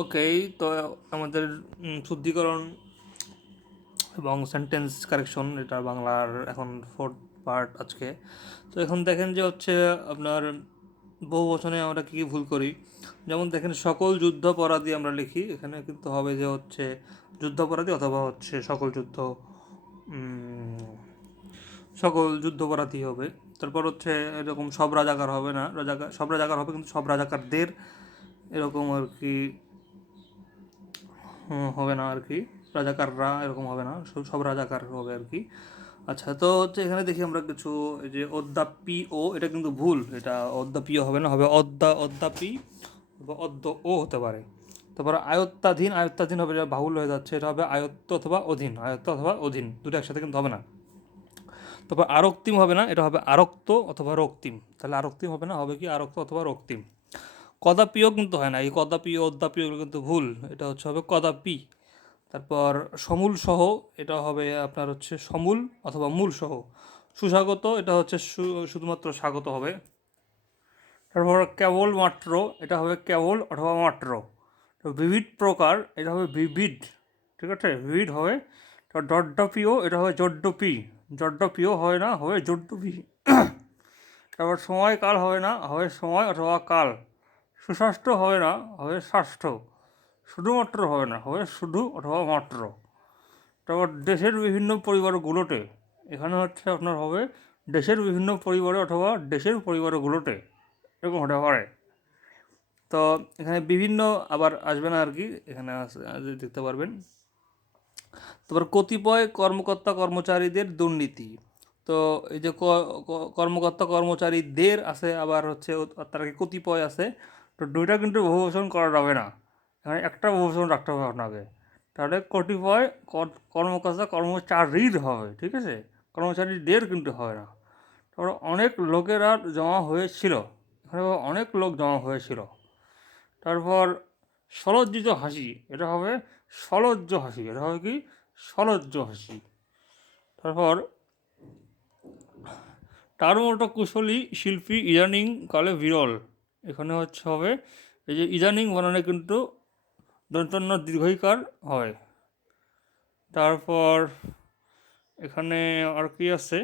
ওকে, তো আমাদের শুদ্ধিকরণ এবং সেন্টেন্স কারেকশন, এটা বাংলার এখন ফোর্থ পার্ট আজকে। তো এখন দেখেন যে হচ্ছে আপনার বহু বচনে আমরা কী কী ভুল করি। যেমন দেখেন সকল যুদ্ধাপরাধী আমরা লিখি, এখানে কিন্তু হবে যে হচ্ছে যুদ্ধাপরাধী অথবা হচ্ছে সকল যুদ্ধাপরাধী হবে। তারপর হচ্ছে এরকম সব রাজাকার হবে না, সব রাজাকার হবে কিন্তু সব রাজাকারদের, এরকম আর কি হবে না আর কি, রাজাকাররা এরকম হবে না, সব রাজাকার হবে আর কি। আচ্ছা, তো হচ্ছে এখানে দেখি আমরা কিছু, এই যে অদ্যাপিও, এটা কিন্তু ভুল, এটা অদ্যাপিও হবে না, হবে অদ্যাপি বা অদ্য ও হতে পারে। তারপর আয়ত্তাধীন, আয়ত্তাধীন হবে, এটা বাহুল হয়ে যাচ্ছে, এটা হবে আয়ত্ত অথবা অধীন, আয়ত্ত অথবা অধীন, দুটো একসাথে কিন্তু হবে না। তারপর আরক্তিম হবে না, এটা হবে আরক্ত অথবা রক্তিম, তাহলে আরক্তিম হবে না, হবে কি আরক্ত অথবা রক্তিম। কদাপিও কিন্তু হয় না, এই কদাপিও অদ্যাপিও এগুলো কিন্তু ভুল, এটা হচ্ছে হবে কদাপি। তারপর সমূল সহ, এটা হবে আপনার হচ্ছে সমূল অথবা মূল সহ। সুস্বাগত, এটা হচ্ছে শুধুমাত্র স্বাগত হবে। তারপর কেবল মাত্র, এটা হবে কেবল অথবা মাত্র। তো বিবিধ প্রকার, এটা হবে বিবিধ, ঠিক আছে, বিবিধ হবে। তো জড্ডপিও, এটা হবে জড্ডপি, জড্ডপিও হয় না, হবে জড্ডপি। তারপর সময়কাল হবে না, হবে সময় অথবা কাল। সুস্বাস্থ্য হবে না, হবে স্বাস্থ্য। শুধুমাত্র হবে না, হবে শুধু অথবা মাত্র। তারপর দেশের বিভিন্ন পরিবারগুলোতে, এখানে হচ্ছে আপনার হবে দেশের বিভিন্ন পরিবারে অথবা দেশের পরিবারগুলোতে, এরকম হতে পারে। তো এখানে বিভিন্ন আবার আসবে না আর কি, এখানে দেখতে পারবেন। তারপর কতিপয় কর্মকর্তা কর্মচারীদের দুর্নীতি, তো এই যে কর্মকর্তা কর্মচারীদের আছে, আবার হচ্ছে তার আগে কতিপয় আছে, তো দুইটা কিন্তু বহুবচন করা যাবে না, এখানে একটা বহুবচন রাখতে হবে আপনাকে। তাহলে কতিপয় কর্মকর্তা কর্মচারীর হবে, ঠিক আছে, কর্মচারীদের কিন্তু হবে না। তারপরে অনেক লোকেরা জমা হয়েছিল, এখানে অনেক লোক জমা হয়েছিল। তারপর সলজ্জিত হাসি, এটা হবে সলজ্জ হাসি, এটা হবে কি সলজ্জ হাসি। তারপর তার মতো কুশলী শিল্পী ইদানিং কালে বিরল, এখানে হচ্ছে হবে এই যে ইদানিং বানানে কিন্তু দন্তন্য দীর্ঘইকার হয়। তারপর এখানে আর কি আছে,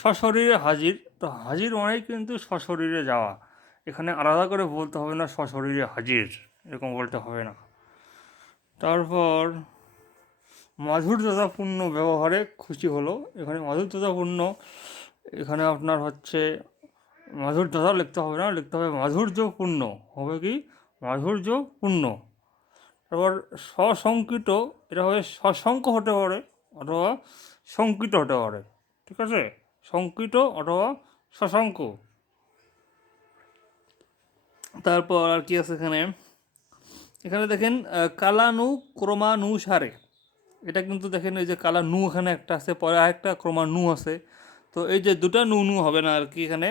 সশরীরে হাজির, তো হাজির মানেই কিন্তু সশরীরে যাওয়া, এখানে আলাদা করে বলতে হবে না সশরীরে হাজির, এরকম বলতে হবে না। তারপর মাধুর্যতাপূর্ণ ব্যবহারে খুশি হলো, এখানে মাধুর্যতাপূর্ণ, এখানে আপনার হচ্ছে মাধুর্যতা লিখতে হবে না, লিখতে হবে মাধুর্যপূর্ণ, হবে কি মাধুর্যপূর্ণ। তারপর সশঙ্কিত, এটা হবে সশঙ্ক হতে পারে অথবা শঙ্কিত হতে পারে, ঠিক আছে, শঙ্কিত অথবা সশঙ্ক। তারপর আর কি আছে এখানে, এখানে দেখেন ক্রমানুসারে, এটা কিন্তু দেখেন এই যে কালা নু এখানে একটা আছে, পরে আরেকটা ক্রমানু আছে, তো এই যে দুটা নু নু হবে না আর কি এখানে।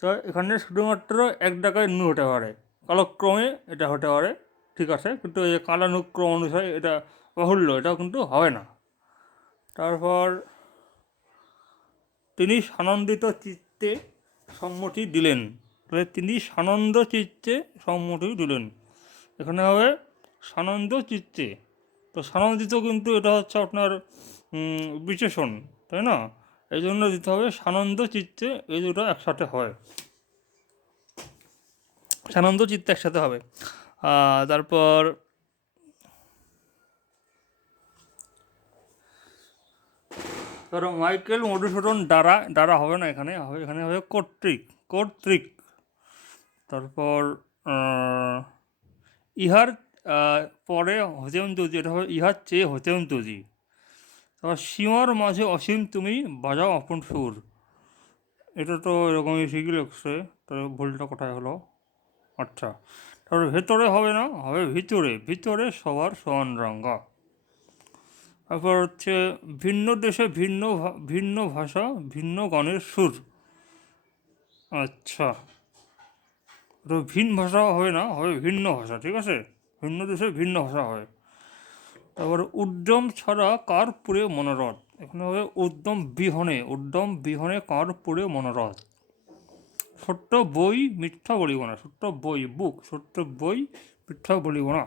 তো এখানে শুধুমাত্র এক ডাকায় নু হতে পারে, কালক্রমে এটা হতে পারে, ঠিক আছে, কিন্তু এই যে কালানুক্রম অনুসারে এটা বাহুল্য, এটাও কিন্তু হবে না। তারপর তিনি সানন্দিত চিত্তে সম্মতি দিলেন, তাহলে তিনি সানন্দ চিত্তে সম্মতি দিলেন, এখানে হবে সানন্দ চিত্তে। তো সানন্দিত কিন্তু এটা হচ্ছে আপনার বিশেষণ, তাই না, এই জন্য দিতে হবে সানন্দ চিত্তে, এই দুটো একসাথে হয়, সানন্দ চিত্তে একসাথে হবে। তারপর ধরো মাইকেল মধুসূদন দ্বারা, দ্বারা হবে না, এখানে হবে, এখানে হবে কর্তৃক, কর্তৃক। তারপর ইহার পরে হতেন তুজি, এটা হবে ইহার চেয়ে হতেন তুজি। তারপর সীমার মাঝে অসীম তুমি বাজাও আপন সুর, এটা তো এরকমই ঠিকই লিখছে, তো ভুলটা কোথায় হলো। আচ্ছা, তারপরে ভেতরে হবে না, হবে ভিতরে, ভিতরে সবার সমান রঙা। তারপর হচ্ছে ভিন্ন দেশে ভিন্ন ভিন্ন ভাষা ভিন্ন গানের সুর, আচ্ছা, তো ভিন্ন ভাষা হবে না, হবে ভিন্ন ভাষা, ঠিক আছে, ভিন্ন দেশে ভিন্ন ভাষা হয়। তারপরে উদ্যম ছাড়া কার পুরে মনোরথ, এখানে হবে উদ্যম বিহনে, উদ্যম বিহনে কার পুরে মনোরথ। ছোট্ট বই মিথ্যা বলিব না, ছোট্ট বই বুক, ছোট্ট বই মিথ্যা বলিব না।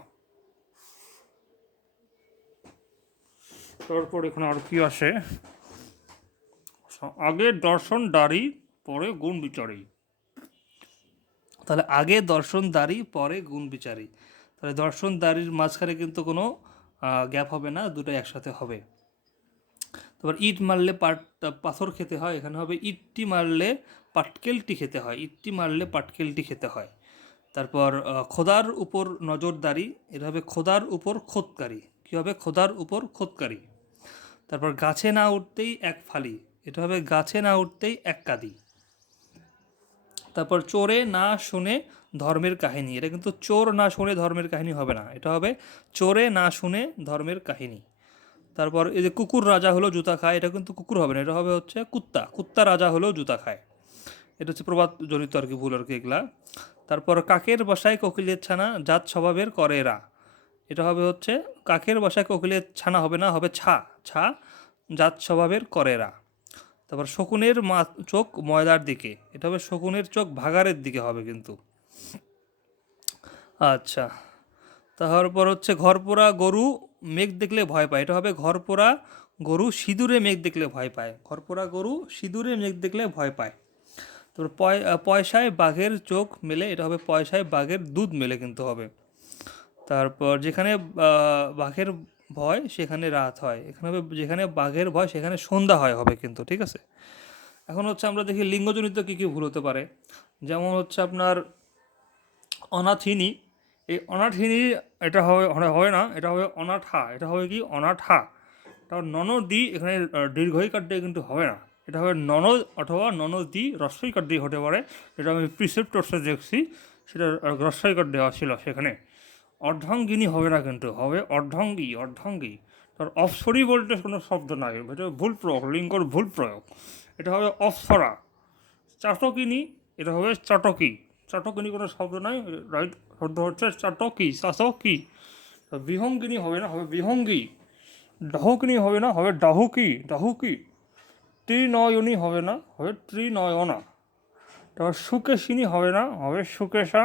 তারপর এখানে আর কি আসে, আগে দর্শন দাঁড়ি পরে গুণ বিচারি। তাহলে আগে দর্শন দাঁড়ি পরে গুণ বিচারি, তাহলে দর্শন দাঁড়ির মাঝখানে কিন্তু কোনো গ্যাপ হবে না, দুটোই একসাথে হবে। তারপর ইট মারলে পাথর খেতে হয়, এখানে হবে ইটটি মারলে পাটকেলটি খেতে হয়, ইটটি মারলে পাটকেলটি খেতে হয়। তারপর খোদার উপর নজরদারি, এটা হবে খোদার উপর খোদকারি, কী হবে খোদার উপর খোদকারি। তারপর গাছে না উঠতেই এক ফালি, এটা হবে গাছে না উঠতেই এক কাদি। তারপর চোরে না শুনে ধর্মের কাহিনী, এটা কিন্তু চোর না শুনে ধর্মের কাহিনী হবে না, এটা হবে চোরে না শুনে ধর্মের কাহিনী। তারপর এই যে কুকুর রাজা হলো জুতা খায়, এটা কিন্তু কুকুর হবে না, এটা হবে হচ্ছে কুত্তা, কুত্তা রাজা হলো জুতা খায়। এটা হচ্ছে প্রবাদ জনিত আর কি, ভুল আর কি এগুলা। তারপর কাকের বাসায় কোকিলের ছানা জাত স্বভাবের করে এরা, এটা হবে হচ্ছে কাকের বাসায় কোকিলের ছানা হবে না, হবে ছা, ছা জাত স্বভাবের করে এরা। তারপর শকুনের চোখ ময়দার দিকে, এটা হবে শকুনের চোখ ভাগাড়ের দিকে হবে কিন্তু। আচ্ছা, তারপর হচ্ছে ঘরপোড়া গরু মেঘ দেখলে ভয় পায়, এটা হবে ঘরপোড়া গরু সিঁদুরে মেঘ দেখলে ভয় পায়, ঘরপোড়া গরু সিঁদুরে মেঘ দেখলে ভয় পায়। তারপর পয়সায় বাঘের চোখ মেলে, এটা হবে পয়সায় বাঘের দুধ মেলে কিন্তু হবে। তারপর যেখানে বাঘের ভয় সেখানে রাত হয়, এখানে হবে যেখানে বাঘের ভয় সেখানে সন্ধ্যা হয় হবে কিন্তু, ঠিক আছে। এখন হচ্ছে আমরা দেখি লিঙ্গজনিত কী কী ভুল হতে পারে, যেমন হচ্ছে আপনার অনাথিনী, এই অনাথিনী এটা হবে হয় না, এটা হবে অনাথা, এটা হবে কি অনাথা। তারপর ননদি, এখানে দীর্ঘইকার দিয়ে কিন্তু হবে না, এটা হবে ননদ অথবা ননদি রস্বইকার দিয়ে হতে পারে, এটা আমি প্রিসেপ্টরসে দেখছি, সেটা রস্বইকার দেওয়া ছিল সেখানে। অর্ধাঙ্গিনী হবে না কিন্তু, হবে অর্ধাঙ্গী, অর্ধাঙ্গী। তার অপসরি বলতে কোনো শব্দ নাই, এটা ভুল প্রয়োগ, লিঙ্গর ভুল প্রয়োগ, এটা হবে অপসরা। চাটকিনী, এটা হবে চাটকি, চাটকিনী কোনো শব্দ নাই, রাইট শব্দ হচ্ছে চাটকি, চাটকি। বিহঙ্গিনী হবে না, হবে বিহঙ্গী। ডাহুকিনী হবে না, হবে ডাহুকি, ডাহুকি। ত্রিনয়নী হবে না, হবে ত্রিনয়না। তারপর সুকেশিনী হবে না, হবে সুকেশা,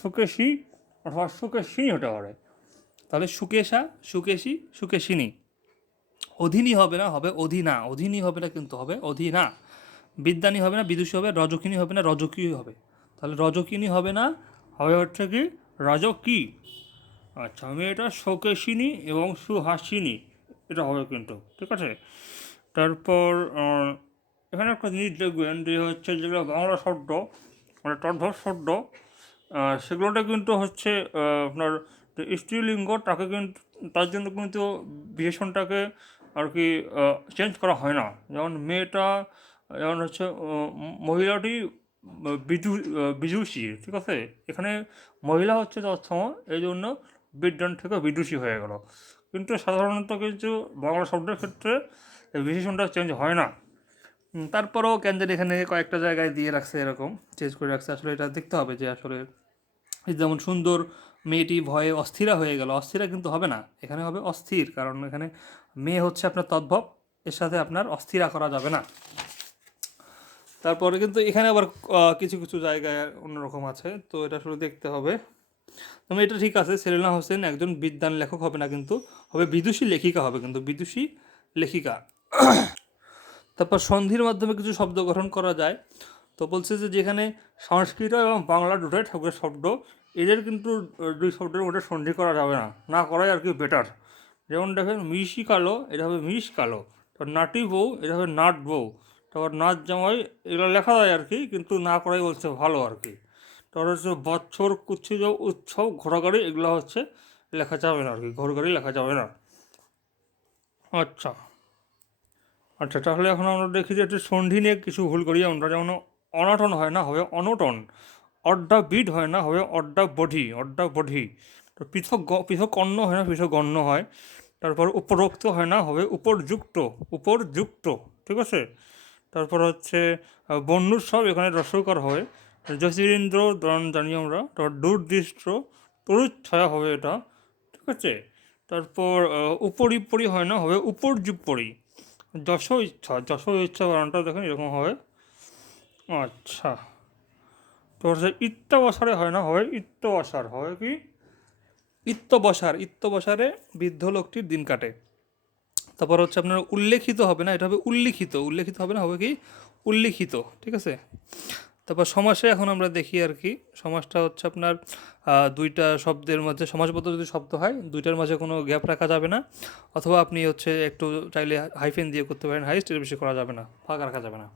সুকেশী অথবা সুকেশিনী হতে পারে, তাহলে সুকেশা, সুকেশী, সুকেশিনী। অধীনী হবে না, হবে অধীনা, অধীনী হবে না কিন্তু, হবে অধীনা। বিদ্যানী হবে না, বিদুষী হবে। রজকিনী হবে না, রজকী হবে, তাহলে রজকিনী হবে না, হবে হচ্ছে কি রাজকী। আচ্ছা, আমি এটা শোকেশিনী এবং সুহাসিনী এটা হবে কিন্তু, ঠিক আছে। তারপর এখানে একটা জিনিস দেখবেন যে হচ্ছে যেগুলো বাংলা শব্দ মানে তদ্ভব শব্দ, সেগুলোটা কিন্তু হচ্ছে আপনার স্ত্রীলিঙ্গ, তাকে কিন্তু তার জন্য কিন্তু বিশেষণটাকে আর কি চেঞ্জ করা হয় না। যেমন মেয়েটা, যেমন হচ্ছে মহিলাটি বিদুষী, ঠিক আছে, এখানে মহিলা হচ্ছে তৎসম, এই জন্য বিদ্যান থেকে বিদুষী হয়ে গেল। কিন্তু সাধারণত কিন্তু বাংলা শব্দের ক্ষেত্রে এই বিশেষণটা চেঞ্জ হয় না। তারপরেও ক্যান্ডেল এখানে কয়েকটা জায়গায় দিয়ে রাখছে, এরকম চেঞ্জ করে রাখছে। আসলে এটা দেখতে হবে যে আসলে যেমন সুন্দর মেয়েটি ভয়ে অস্থিরা হয়ে গেল, অস্থিরা কিন্তু হবে না, এখানে হবে অস্থির, কারণ এখানে মেয়ে হচ্ছে আপনার তদ্ভব, এর সাথে আপনার অস্থিরা করা যাবে না। তারপরে কিন্তু এখানে আবার কিছু কিছু জায়গায় অন্যরকম আছে, তো এটা আসলে দেখতে হবে। তবে এটা ঠিক আছে, সেলিনা হোসেন একজন বিদ্বান লেখক হবে না কিন্তু, হবে বিদুষী লেখিকা হবে কিন্তু, বিদুষী লেখিকা। তারপর সন্ধির মাধ্যমে কিছু শব্দ গঠন করা যায়, তো বলছে যে যেখানে সংস্কৃত এবং বাংলা দুটোই ঠাকুরের শব্দ, এদের কিন্তু দুই শব্দের মধ্যে সন্ধি করা যাবে না, না করাই আর কি বেটার। যেমন দেখেন মিশি কালো, এটা হবে মিশ কালো। তো নাটি বউ, এটা হবে নাট বউ। তারপর নাচ জামাই, এগুলো লেখা যায় আর কি, কিন্তু না করাই বলছে ভালো আর কি। তারপর হচ্ছে বৎসর কুচ্ছিত উৎসব ঘোড়াগাড়ি, এগুলো হচ্ছে লেখা যাবে না আর কি, ঘোড়গাড়ি লেখা যাবে না। আচ্ছা আচ্ছা, তাহলে এখন আমরা দেখি যে একটু সন্ধি নিয়ে কিছু ভুল করি আমরা, যেমন অনটন হয় না, হবে অনটন। অর্ধাবিড হয় না, হবে অর্ধাবধি, অর্ধাবধি। তো পৃথক পৃথক অন্ন হয় না, পৃথক গণ্য হয়। তারপর উপরোক্ত হয় না, হবে উপরযুক্ত, উপরযুক্ত, ঠিক আছে। তারপর হচ্ছে বন্যুৎসব, এখানে রসকার হয়। জ্যোতিরিন্দ্র জানি আমরা, তারপর দুর্দৃষ্ট, তরুচ্ছায়া হবে এটা, ঠিক আছে। তারপর উপরিপরি হয় না, হবে উপর্যুপরি। যশ ইচ্ছা, যশ ইচ্ছা বানানটা দেখেন এরকম হবে। আচ্ছা, তো হচ্ছে ইত্য বসারে হয় না, হয় ইত্য বসার, হয় কি ইত্য বসারে বৃদ্ধ লোকটির দিন কাটে। তারপর হচ্ছে আপনার উল্লেখিত হবে না, এটা হবে উল্লিখিত, উল্লেখিত হবে না, হবে কি উল্লিখিত, ঠিক আছে। তারপর সমাসে এখন আমরা দেখি আর কি। সমাসটা হচ্ছে আপনার দুইটা শব্দের মধ্যে, সমাসবদ্ধ যদি শব্দ হয় দুইটার মাঝে কোনো গ্যাপ রাখা যাবে না, অথবা আপনি হচ্ছে একটু চাইলে হাইফেন দিয়ে করতে পারেন, হাইস্ট, এর বেশি করা যাবে না, ফাঁকা রাখা যাবে না।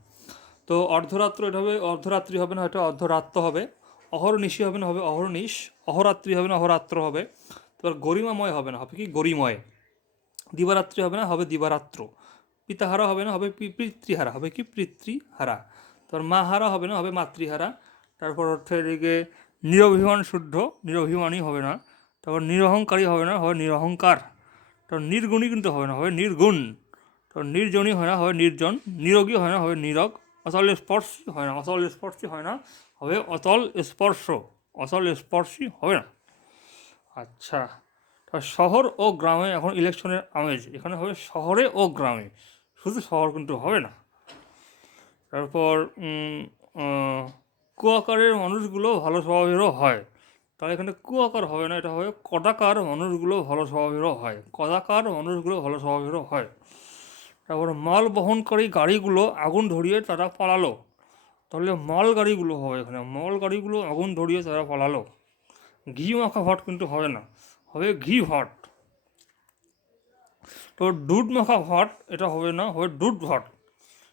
তো অর্ধরাত্র এটা হবে, অর্ধরাত্রি হবে না, এটা অর্ধরাত্র হবে। অহর্নিশি হবে না, হবে অহর্নিশ। অহরাত্রি হবে না, অহরাত্র হবে। তারপর গরিমাময় হবে না, হবে কি গরিময়। দিবারাত্রি হবে না, হবে দিবারাত্র। পিতাহারা হবে না, হবে পিতৃহারা, হবে কি পিতৃহারা। তারপর মাহারা হবে না, হবে মাতৃহারা। তারপর হচ্ছে এদিকে নিরভিমান শুদ্ধ, নিরভিমানী হবে না। তারপর নিরহংকারী হবে না, হবে নিরহংকার। তারপর নির্গুণী কিন্তু হবে না, হবে নির্গুণ। তারপর নির্জনী হয় না, হবে নির্জন। নিরোগী হয় না, হবে নিরগ। অতল স্পর্শী হয় না, অতল স্পর্শী হয় না, হবে অতল স্পর্শ। অতল স্পর্শী হবে না। আচ্ছা, শহর ও গ্রামে এখন ইলেকশনের আমেজ, এখানে হবে শহরে ও গ্রামে, শুধু শহর কিন্তু হবে না। তারপর কুয়াকারের মানুষগুলো ভালো স্বভাবেরও হয়, তাহলে এখানে কুয়াকার হবে না, এটা হবে কদাকার মানুষগুলো ভালো স্বভাবেরও হয়, কদাকার মানুষগুলো ভালো স্বভাবেরও হয়। তারপর মাল বহনকারী গাড়িগুলো আগুন ধরিয়ে তারা পালালো, তাহলে মাল গাড়িগুলো হবে, এখানে মাল গাড়িগুলো আগুন ধরিয়ে তারা পালালো। ঘি মাখা ভাট কিন্তু হবে না, হবে ঘি ভাট। তো দুধ মাখা ভাট এটা হবে না, হবে দুধ ভাট।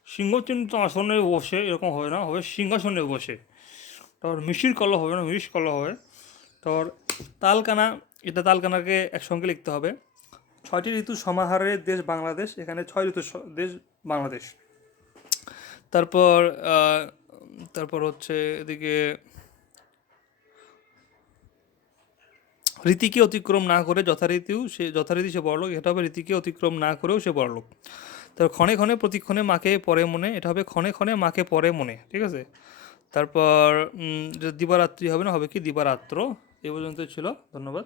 সিংহচিন্ত আসনে বসে এরকম হবে না, হবে সিংহাসনে বসে। তারপর মিশির কলা হবে না, মিশ কলা হবে। তারপর তালকানা, এটা তালকানাকে একসঙ্গে লিখতে হবে। 6টি ঋতু সমাহারের দেশ বাংলাদেশ, এখানে 6 ঋতু দেশ বাংলাদেশ। তারপর তারপর হচ্ছে এদিকে রীতিকে অতিক্রম না করে যথারীতি সে বড়লোক, এটা হবে রীতিকে অতিক্রম না করেও সে বড়লোক। তারপর ক্ষণে ক্ষণে প্রতিক্ষণে মাকে পরে মনে, এটা হবে ক্ষণে ক্ষণে মাকে পরে মনে, ঠিক আছে। তারপর দিবারাত্রি হবে না, হবে কি দিবারাত্র। এ পর্যন্ত ছিল, ধন্যবাদ।